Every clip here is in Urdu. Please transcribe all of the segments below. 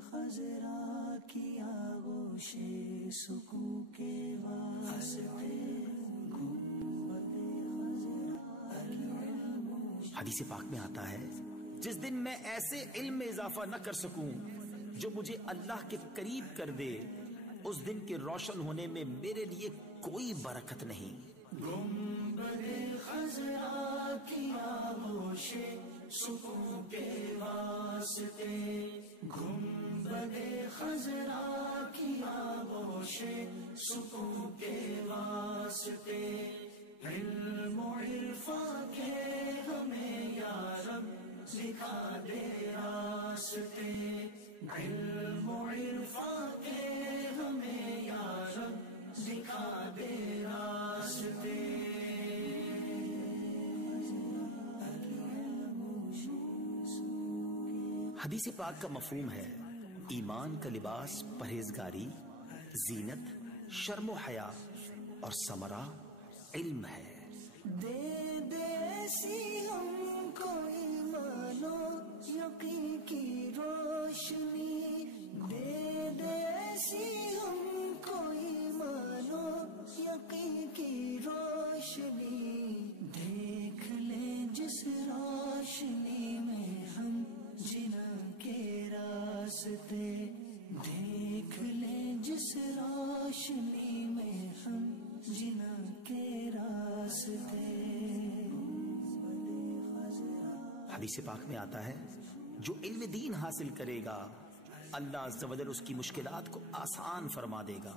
خضرا کی آغوش سکون کے واسطے حدیث پاک میں آتا ہے جس دن میں ایسے علم میں اضافہ نہ کر سکوں جو مجھے اللہ کے قریب کر دے، اس دن کے روشن ہونے میں میرے لیے کوئی برکت نہیں۔ گنبد خضرا کی آغوش سکون کے واسطے، گنبد خضرا کی آغوش سکون کے واسطے، علم و عرفان کے ہمیں یا رب دکھا دے راستے، علم و عرفان کے ہمیں یا رب دکھا دے راستے۔ حدیث پاک کا مفہوم ہے ایمان کا لباس پرہیزگاری، زینت، شرم و حیا اور ثمرہ علم ہے۔ دے دے ایسی ہم کو ایمان و یقین کی روشنی، دے دے ایسی ہم کو ایمان و یقین کی روشنی، دیکھ لیں جس روشنی میں ہم جنا کے راستے، دیکھ لیں جس روشنی میں ہم جنا کے راستے۔ حدیث پاک میں آتا ہے جو علم دین حاصل کرے گا اللہ عز و جل اس کی مشکلات کو آسان فرما دے گا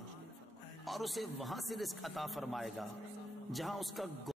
اور اسے وہاں سے رزق عطا فرمائے گا جہاں اس کا